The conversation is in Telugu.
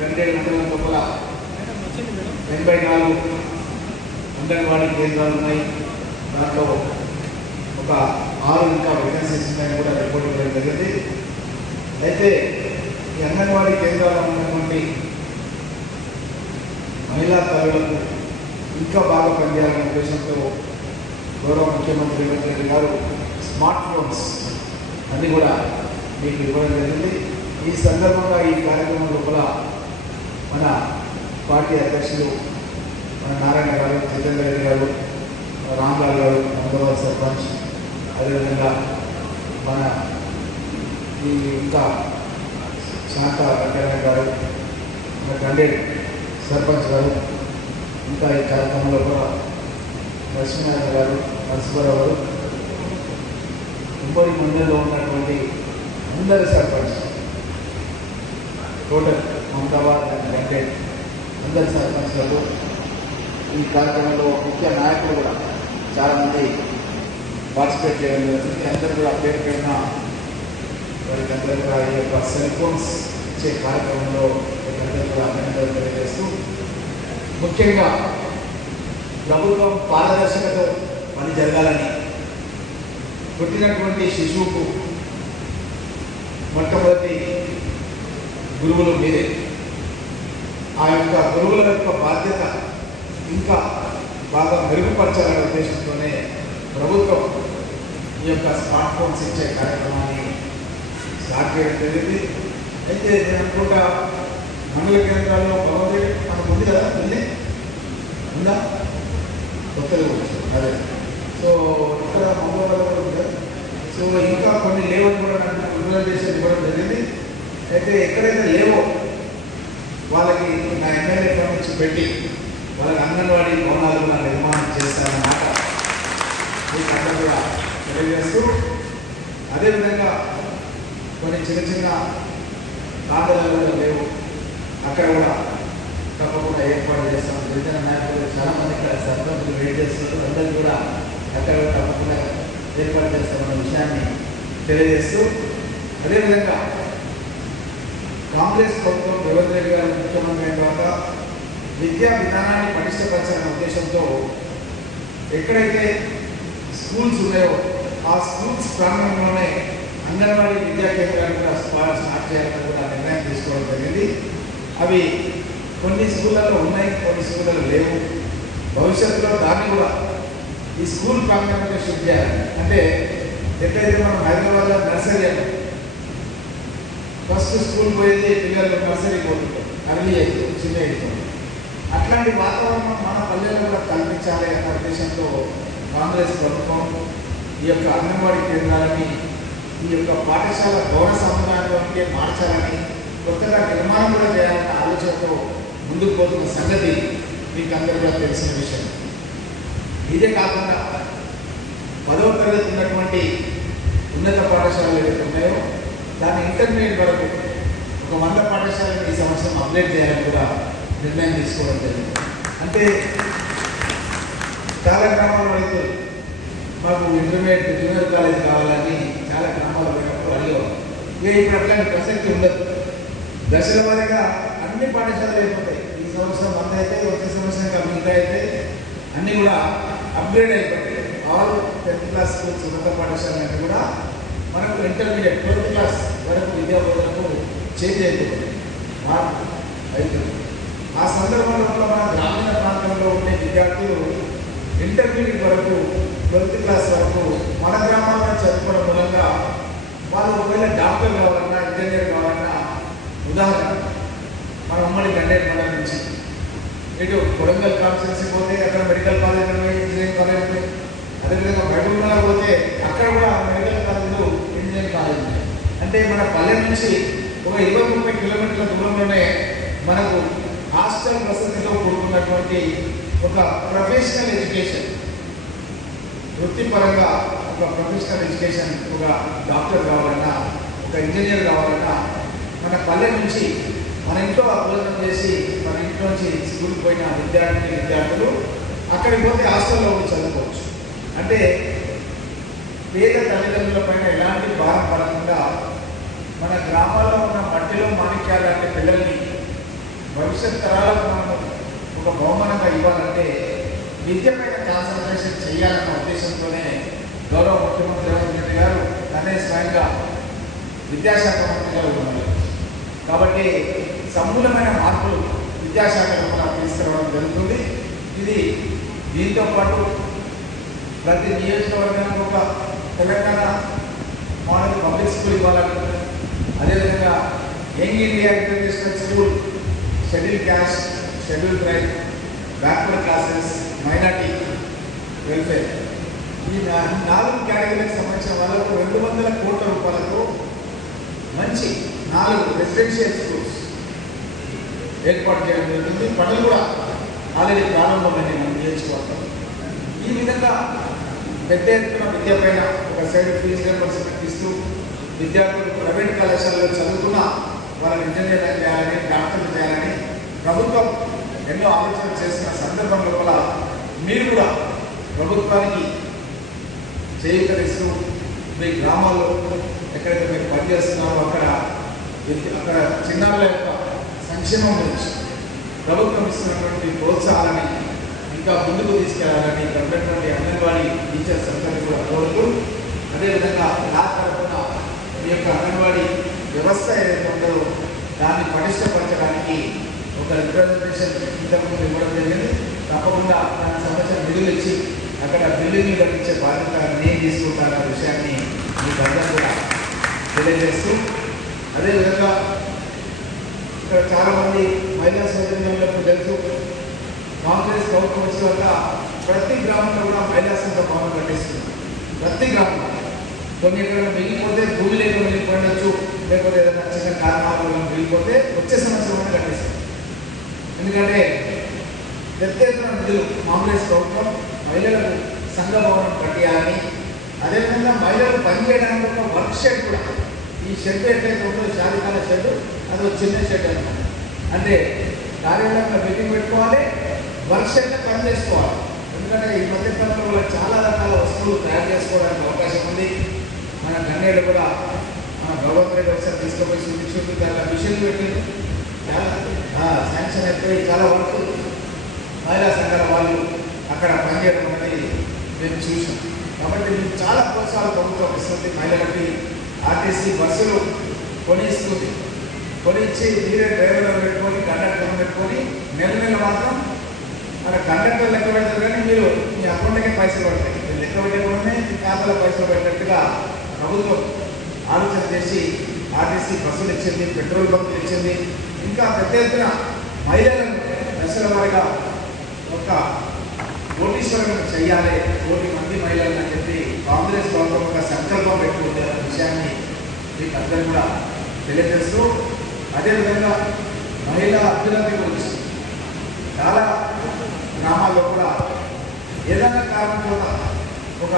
గంటేడు మండలం లోపల 84 అంగన్వాడీ కేంద్రాలు ఉన్నాయి. దాంట్లో ఒక 6 ఇంకా వేకెన్సీస్ ఉన్నాయని కూడా రిపోర్ట్ ఇవ్వడం జరిగింది. అయితే ఈ అంగన్వాడీ కేంద్రాల్లో ఉన్నటువంటి మహిళా తల్లులకు ఇంకా బాగా పనిచేయాలనే ఉద్దేశంతో గౌరవ ముఖ్యమంత్రి రేవంత్ రెడ్డి గారు స్మార్ట్ ఫోన్స్ అన్నీ కూడా మీకు ఇవ్వడం జరిగింది. ఈ సందర్భంగా ఈ కార్యక్రమం లోపల మన పార్టీ అధ్యక్షులు మన నారాయణ గారు, జితేందర్ రెడ్డి గారు, రామ్లాల్ గారు, అహ్మదాబాద్ సర్పంచ్, అదేవిధంగా మన ఈ ఇంకా శాంత వెంకయ్య గారు, మన గండేడ్ సర్పంచ్ గారు, ఇంకా ఈ కార్యక్రమంలో కూడా లక్ష్మీనారాయణ గారు, నరసింహారావు గారు, ఉమ్మడి మండలిలో ఉన్నటువంటి అందరి సర్పంచ్ టోటల్ అహ్మదాబాద్ అండ్ గండేడ్ అందరి సర్పంచ్లకు ఈ కార్యక్రమంలో ముఖ్య నాయకులు కూడా చాలామంది పార్టిసిపేట్ చేయడం జరుగుతుంది. అందరూ కూడా పేరు పైన వారికి అందరూ కూడా ఈ యొక్క సెల్ ఫోన్స్ ఇచ్చే కార్యక్రమంలో అందరూ కూడా అభినందనలు తెలియజేస్తూ, ముఖ్యంగా ప్రభుత్వం పారదర్శకతో పని జరగాలని, పుట్టినటువంటి శిశువుకు మొట్టమొదటి గురువులు మీరే. ఆ యొక్క గురువుల యొక్క బాధ్యత ఇంకా బాగా మెరుగుపరచాలనే ఉద్దేశంతోనే ప్రభుత్వం ఈ యొక్క స్మార్ట్ ఫోన్స్ ఇచ్చే కార్యక్రమాన్ని స్టార్ట్ చేయడం జరిగింది. అయితే నేను అనుకుంటా మండల కేంద్రాల్లో భగవద్గీత మనకు ఉంది కదా, ఉందా కొత్తగా అదే. సో ఇక్కడ మగవాళ్ళు కూడా ఉంది కదా. సో ఇంకా కొన్ని లేవని కూడా నాకు రిజర్వేషన్ ఇవ్వడం జరిగింది. అయితే ఎక్కడైతే లేవో వాళ్ళకి నా ఎమ్మెల్యే ఫండ్ నుంచి పెట్టి వాళ్ళకి అంగన్వాడీ భవనాలు కూడా నిర్మాణం చేస్తారన్నమాట మీకు అందరూ కూడా తెలియజేస్తూ, అదేవిధంగా కొన్ని చిన్న చిన్న ప్రాంతాలలో లేవు, అక్కడ కూడా తప్పకుండా ఏర్పాటు చేస్తాం. గిరిజన నాయకులు చాలామంది ఇక్కడ సర్పంచులు వెయిట్ చేస్తున్నారు, అందరూ కూడా అక్కడ తప్పకుండా ఏర్పాటు చేస్తామన్న విషయాన్ని తెలియజేస్తూ, అదేవిధంగా కాంగ్రెస్ ప్రభుత్వం రేవంత్ రెడ్డి గారు ముఖ్యమంత్రి అయిన తర్వాత విద్యా విధానాన్ని పటిష్టపరచాలనే ఉద్దేశంతో ఎక్కడైతే స్కూల్స్ ఉన్నాయో ఆ స్కూల్స్ ప్రాంగణంలోనే అంగన్వాడీ విద్యా కేంద్రాలు కూడా స్టార్ట్ చేయాలని కూడా నిర్ణయం తీసుకోవడం జరిగింది. అవి కొన్ని స్కూళ్ళలో ఉన్నాయి, కొన్ని స్కూళ్ళలో లేవు. భవిష్యత్తులో దాన్ని కూడా ఈ స్కూల్ ప్రాంగణంలో షిఫ్ట్ చేయాలి. అంటే ఎక్కడైతే మనం హైదరాబాద్లో నర్సరీ అంటే ఫస్ట్ స్కూల్ పోయేది పిల్లలు నర్సరీ పోతుంటారు, అర్లీ ఏజ్, చిన్న ఏజ్. అట్లాంటి వాతావరణం మన పల్లెల్లో కూడా కల్పించాలి అన్న ఉద్దేశంతో కాంగ్రెస్ ప్రభుత్వం ఈ యొక్క అంగన్వాడీ కేంద్రాలని ఈ యొక్క పాఠశాల భవన సముదాయంలోకి మార్చాలని, కొత్తగా నిర్మాణం కూడా చేయాలన్న ఆలోచనతో ముందుకు పోతున్న సంగతి మీకు అందరూ కూడా తెలిసిన విషయం. ఇదే కాకుండా 10వ తరగతి ఉన్నటువంటి ఉన్నత పాఠశాలలు ఏవైతే ఉన్నాయో దాన్ని ఇంటర్మీడియట్ వరకు ఒక 100 పాఠశాలను ఈ సంవత్సరం అప్డేట్ చేయాలని కూడా నిర్ణయం తీసుకోవడం జరిగింది. అంటే చాలా గ్రామాల రైతులు మాకు ఇంటర్మీడియట్ జూనియర్ కాలేజ్ కావాలని చాలా గ్రామాల పోయినప్పుడు అడిగేవారు. ఇప్పుడు అట్లాంటి ప్రసక్తి ఉండదు. దశల వారీగా అన్ని పాఠశాలలు అయిపోతాయి. ఈ సంవత్సరం 100 అయితే వచ్చే సంవత్సరం ఇంకా మిగతా అయితే అన్నీ కూడా అప్గ్రేడ్ అయిపోతాయి. ఆల్ 10th క్లాస్ స్కూల్స్ ఉన్నత పాఠశాలన్నీ కూడా మనకు ఇంటర్మీడియట్ 12th క్లాస్ వరకు విద్యా బోధనకు చేంజ్ అయిపోతుంది, మార్పు అవుతుంది. ఆ సందర్భంలో మన గ్రామీణ ప్రాంతంలో ఉండే విద్యార్థులు ఇంటర్మీడియట్ వరకు 12th క్లాస్ వరకు మన గ్రామాల్లో చదువుకోవడం మూలంగా వాళ్ళు ఒకవేళ డాక్టర్ కావాలన్నా, ఇంజనీర్ కావాలన్నా, ఉదాహరణ మన ఉమ్మడి గండేడ్ మండలం నుంచి ఇటు కొడంగల్ కాన్స్టిట్యున్సీ పోతే అక్కడ మెడికల్ కాలేజ్ ఉన్నాయి, ఇంజనీరింగ్ కాలేజ్ ఉన్నాయి. అదేవిధంగా బయట పోతే అక్కడ కూడా మెడికల్ కాలేజీలు, ఇంజనీరింగ్ కాలేజ్ ఉన్నాయి. అంటే మన పల్లె నుంచి ఒక 20-30 కిలోమీటర్ల దూరంలోనే మనకు హాస్టల్ వసతితో కూడుకున్నటువంటి ఒక ప్రొఫెషనల్ ఎడ్యుకేషన్, వృత్తిపరంగా ఒక ప్రొఫెషనల్ ఎడ్యుకేషన్, ఒక డాక్టర్ కావాలన్నా, ఒక ఇంజనీర్ కావాలన్నా మన పల్లె నుంచి మన ఇంట్లో భోజనం చేసి మన ఇంట్లో నుంచి స్కూల్కి పోయిన విద్యార్థులు అక్కడికి పోతే హాస్టల్లో చదువుకోవచ్చు. అంటే పేద తల్లిదండ్రులపైన ఎలాంటి భారం పడకుండా మన గ్రామాల్లో ఉన్న మట్టిలో మాణిక్యాలు లాంటి పిల్లల్ని భవిష్యత్ తరాలకు మనం ఒక బహుమానంగా ఇవ్వాలంటే విద్యపైన కాన్సన్ట్రేషన్ చేయాలన్న ఉద్దేశంతోనే గౌరవ ముఖ్యమంత్రి రేవంత్ రెడ్డి గారు తనే స్వయంగా విద్యాశాఖ మంత్రిగా ఉన్నారు. కాబట్టి సమూలమైన మార్పులు విద్యాశాఖలో కూడా తీసుకురావడం జరుగుతుంది. ఇది దీంతో పాటు ప్రతి నియోజకవర్గానికి ఒక తెలంగాణ మోడల్ పబ్లిక్ స్కూల్ ఇవ్వాలనుకుంటున్నాం. అదేవిధంగా young India international school, schedule caste, schedule tribe, backward classes, minority welfare, ఈ 4 కేటగిరీలకు సంబంధించిన వాళ్ళకు 200 కోట్ల రూపాయలతో మంచి 4 రెసిడెన్షియల్ స్కూల్స్ ఏర్పాటు చేయడం జరుగుతుంది. పనులు కూడా ఆల్రెడీ ప్రారంభమైంది మన నియోజకవర్గం. ఈ విధంగా పెద్ద ఎత్తున విద్యపైన ఒక సైడ్ ఫీజు రియంబర్స్మెంట్ ఇస్తూ విద్యార్థులు ప్రైవేట్ కళాశాలలో చదువుకున్న వాళ్ళని ఇంజనీర్లు చేయాలని, డాక్టర్లు చేయాలని ప్రభుత్వం ఎన్నో ఆలోచనలు చేస్తున్న సందర్భంలో కూడా మీరు కూడా ప్రభుత్వానికి చేయూతనిస్తూ మీ గ్రామాల్లో ఎక్కడైతే మీరు పనిచేస్తున్నారో అక్కడ చిన్నారుల యొక్క సంక్షేమం గురించి ప్రభుత్వం ఇస్తున్నటువంటి ప్రోత్సాహాలని ఇంకా ముందుకు తీసుకెళ్లాలని ఇక్కడ ఉన్నటువంటి అంగన్వాడీ టీచర్స్ అందరినీ కూడా కోరుతూ, అదేవిధంగా నా తరఫున మీ యొక్క అంగన్వాడీ వ్యవస్థ ఏదైతే ఉందో దాన్ని పటిష్టపరచడానికి ఒక రిప్రజెంటేషన్ ఇంతకుముందు ఇవ్వడం జరిగింది. తప్పకుండా దానికి సంబంధించిన నిధులు ఇచ్చి అక్కడ బిల్డింగ్లు కట్టించే బాధ్యత నేను తీసుకుంటానన్న విషయాన్ని మీకు అందరూ కూడా తెలియజేస్తూ, అదేవిధంగా ఇక్కడ చాలామంది మహిళా సోదరులకు తెలుసు, కాంగ్రెస్ ప్రభుత్వం వచ్చాక ప్రతి గ్రామంలో కూడా మహిళా సంఘ భవనం కట్టిస్తుంది. ప్రతి గ్రామంలో కొన్ని ఎక్కడ మిగిలిపోతే భూమి లేక మిగిలిపోయినచ్చు, లేకపోతే ఏదైనా చిన్న కారణాల వల్ల మిగిలిపోతే వచ్చే సంవత్సరం కట్టిస్తుంది. ఎందుకంటే పెద్ద ఎత్తున నిధులు కాంగ్రెస్ ప్రభుత్వం మహిళలకు సంఘ భవనం కట్టియాలని, అదేవిధంగా మహిళలు పనిచేయడానికి ఒక వర్క్ షెడ్ కూడా, ఈ షెడ్ ఎట్లయితే ఉందో శారీకాల షెడ్, అది ఒక చిన్న షెడ్ అనమాట. అంటే కార్యాలయంలో మీటింగ్ పెట్టుకోవాలి, వర్క్ షెడ్లో పని చేసుకోవాలి. ఎందుకంటే ఈ మధ్యకాలంలో వాళ్ళకి చాలా రకాల వస్తువులు తయారు చేసుకోవడానికి అవకాశం ఉంది. మన గన్నేళ్ళు కూడా మన భగవంతుడి ఒకసారి తీసుకుపోయి చూపించుకుంటూ దాంట్లో మిషన్లు పెట్టింది, చాలా శాంక్షన్ అయిపోయి చాలా వరకు మహిళా సంఘాల వాళ్ళు అక్కడ పనిచేయడం అనేది మేము చూసాం. కాబట్టి మీకు చాలా ప్రోత్సాహాలు ప్రభుత్వం ఇస్తుంది. మహిళలకి ఆర్టీసీ బస్సులు కొనిస్తుంది, కొనిచ్చి మీరే డ్రైవర్లను పెట్టుకొని కండక్టర్లను పెట్టుకొని నెల మాత్రం మన కండక్టర్ లెక్క పెడతారు, కానీ మీరు మీ అకౌంట్కే పైసలు పడతాయి. మీరు లెక్క పెట్టకుండానే మీ ఖాతాలో పైసలు పెట్టినట్టుగా ప్రభుత్వం ఆలోచన చేసి ఆర్టీసీ బస్సులు ఇచ్చింది, పెట్రోల్ బంకులు ఇచ్చింది. ఇంకా పెద్ద ఎత్తున మహిళలను దశల వారిగా ఒక కోటీశ్వరులను చేయాలి, 1 కోటి మంది మహిళలను అని చెప్పి కాంగ్రెస్ ప్రభుత్వం ఒక సంకల్పం పెట్టుకుంటే అనే విషయాన్ని మీకు అందరూ కూడా తెలియజేస్తూ, అదేవిధంగా మహిళా అభ్యున్నతి గురించి చాలా గ్రామాల్లో కూడా ఏదైనా కారణం ఒక